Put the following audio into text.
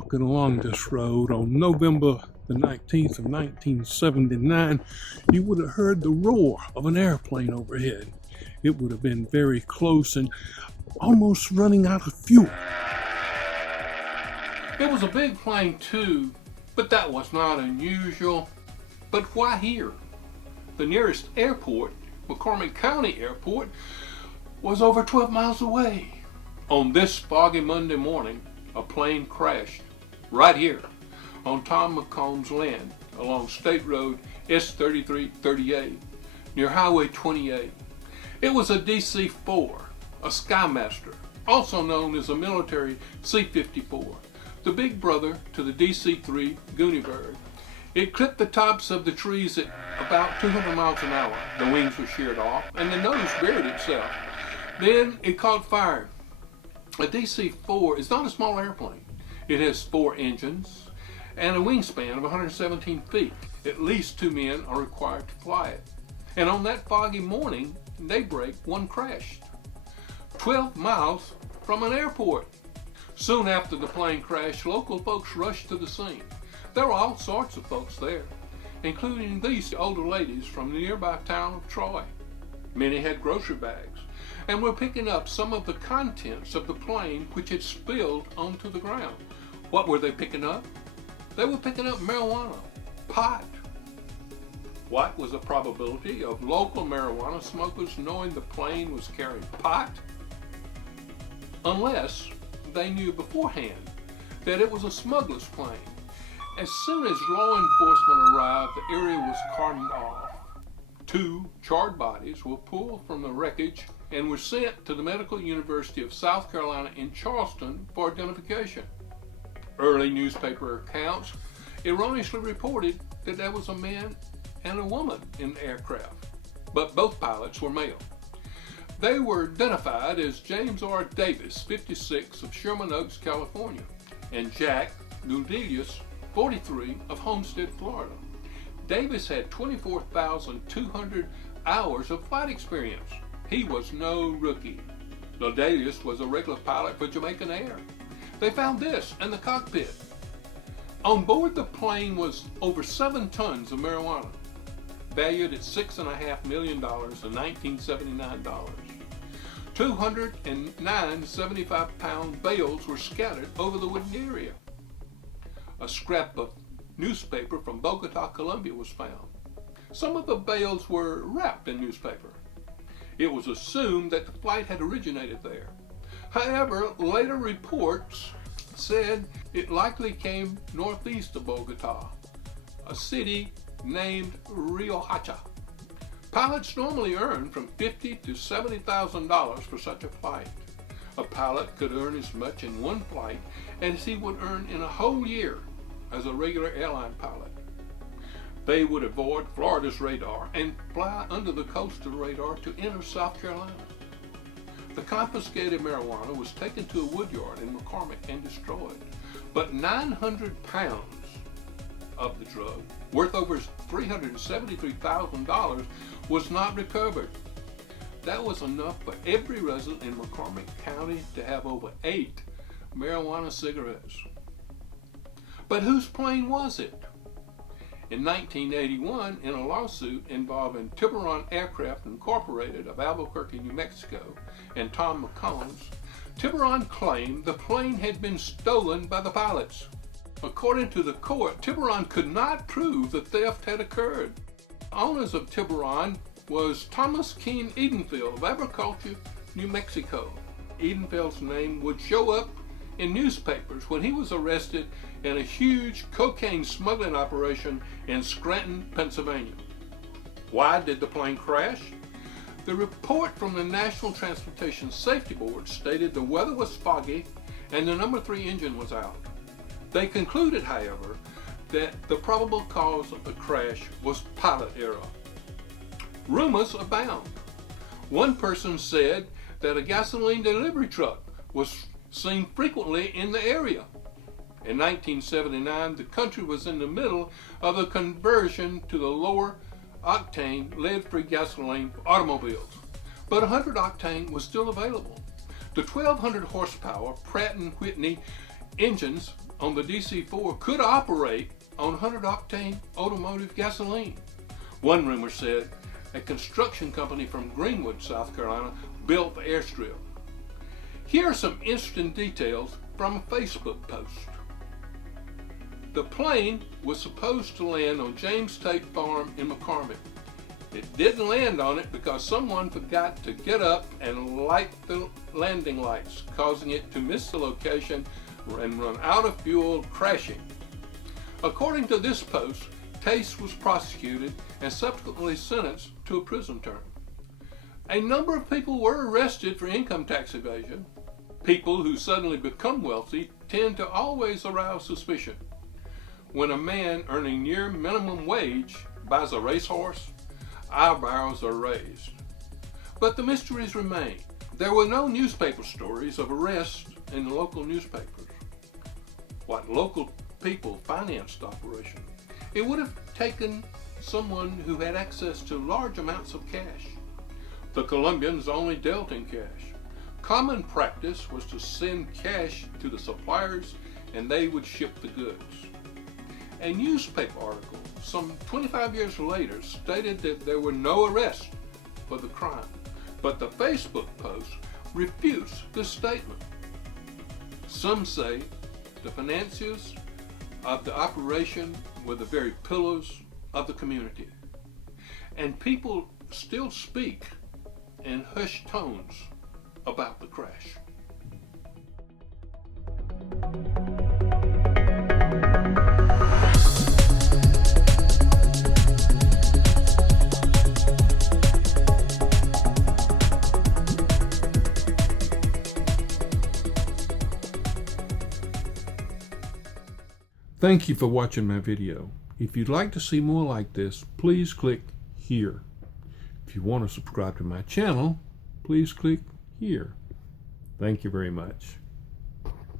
walking along this road on November the 19th of 1979, you would have heard the roar of an airplane overhead. It would have been very close and almost running out of fuel. It was a big plane too, but that was not unusual. But why here? The nearest airport, McCormick County Airport, was over 12 miles away. On this foggy Monday morning, a plane crashed right here on Tom McComb's land along State Road S3338 near Highway 28. It was a DC-4, a Skymaster, also known as a military C-54, the big brother to the DC-3 Goonie Bird. It clipped the tops of the trees at about 200 miles an hour. The wings were sheared off and the nose buried itself. Then it caught fire. A DC-4 is not a small airplane. It has 4 engines and a wingspan of 117 feet. At least 2 men are required to fly it. And on that foggy morning, daybreak, one crashed 12 miles from an airport. Soon after the plane crashed, local folks rushed to the scene. There were all sorts of folks there, including these older ladies from the nearby town of Troy. Many had grocery bags and were picking up some of the contents of the plane which had spilled onto the ground. What were they picking up? They were picking up marijuana, pot. What was the probability of local marijuana smugglers knowing the plane was carrying pot? Unless they knew beforehand that it was a smuggler's plane. As soon as law enforcement arrived, the area was cordoned off. 2 charred bodies were pulled from the wreckage and were sent to the Medical University of South Carolina in Charleston for identification. Early newspaper accounts erroneously reported that there was a man and a woman in the aircraft, but both pilots were male. They were identified as James R. Davis, 56, of Sherman Oaks, California, and Jack Gudelius, 43, of Homestead, Florida. Davis had 24,200 hours of flight experience. He was no rookie. Gudelius was a regular pilot for Jamaican Air. They found this in the cockpit. On board the plane was over 7 tons of marijuana, valued at $6.5 million in 1979 dollars. 209 75-pound bales were scattered over the wooden area. A scrap of newspaper from Bogota, Colombia was found. Some of the bales were wrapped in newspaper. It was assumed that the flight had originated there. However, later reports said it likely came northeast of Bogota, a city named Riohacha. Pilots normally earn from $50,000 to $70,000 for such a flight. A pilot could earn as much in one flight as he would earn in a whole year as a regular airline pilot. They would avoid Florida's radar and fly under the coastal radar to enter South Carolina. The confiscated marijuana was taken to a woodyard in McCormick and destroyed, but 900 pounds of the drug, worth over $373,000, was not recovered. That was enough for every resident in McCormick County to have over 8 marijuana cigarettes. But whose plane was it? In 1981, in a lawsuit involving Tiburon Aircraft Incorporated of Albuquerque, New Mexico, and Tom McCombs, Tiburon claimed the plane had been stolen by the pilots. According to the court, Tiburon could not prove the theft had occurred. Owners of Tiburon was Thomas Keene Edenfield of Albuquerque, New Mexico. Edenfield's name would show up in newspapers when he was arrested in a huge cocaine smuggling operation in Scranton, Pennsylvania. Why did the plane crash? The report from the National Transportation Safety Board stated the weather was foggy and the number 3 engine was out. They concluded, however, that the probable cause of the crash was pilot error. Rumors abound. One person said that a gasoline delivery truck was seen frequently in the area. In 1979, the country was in the middle of a conversion to the lower octane lead-free gasoline for automobiles, but 100 octane was still available. The 1,200 horsepower Pratt & Whitney engines on the DC-4 could operate on 100-octane automotive gasoline. One rumor said a construction company from Greenwood, South Carolina, built the airstrip. Here are some interesting details from a Facebook post. The plane was supposed to land on James Tate Farm in McCormick. It didn't land on it because someone forgot to get up and light the landing lights, causing it to miss the location and run out of fuel, crashing. According to this post, Tate was prosecuted and subsequently sentenced to a prison term. A number of people were arrested for income tax evasion. People who suddenly become wealthy tend to always arouse suspicion. When a man earning near minimum wage buys a racehorse, eyebrows are raised. But the mysteries remain. There were no newspaper stories of arrests in the local newspapers. What local people financed the operation? It would have taken someone who had access to large amounts of cash. The Colombians only dealt in cash. Common practice was to send cash to the suppliers and they would ship the goods. A newspaper article some 25 years later stated that there were no arrests for the crime, but the Facebook post refutes this statement. Some say the financiers of the operation were the very pillars of the community, and people still speak in hushed tones about the crash. Thank you for watching my video. If you'd like to see more like this, please click here. If you want to subscribe to my channel, please click here. Thank you very much.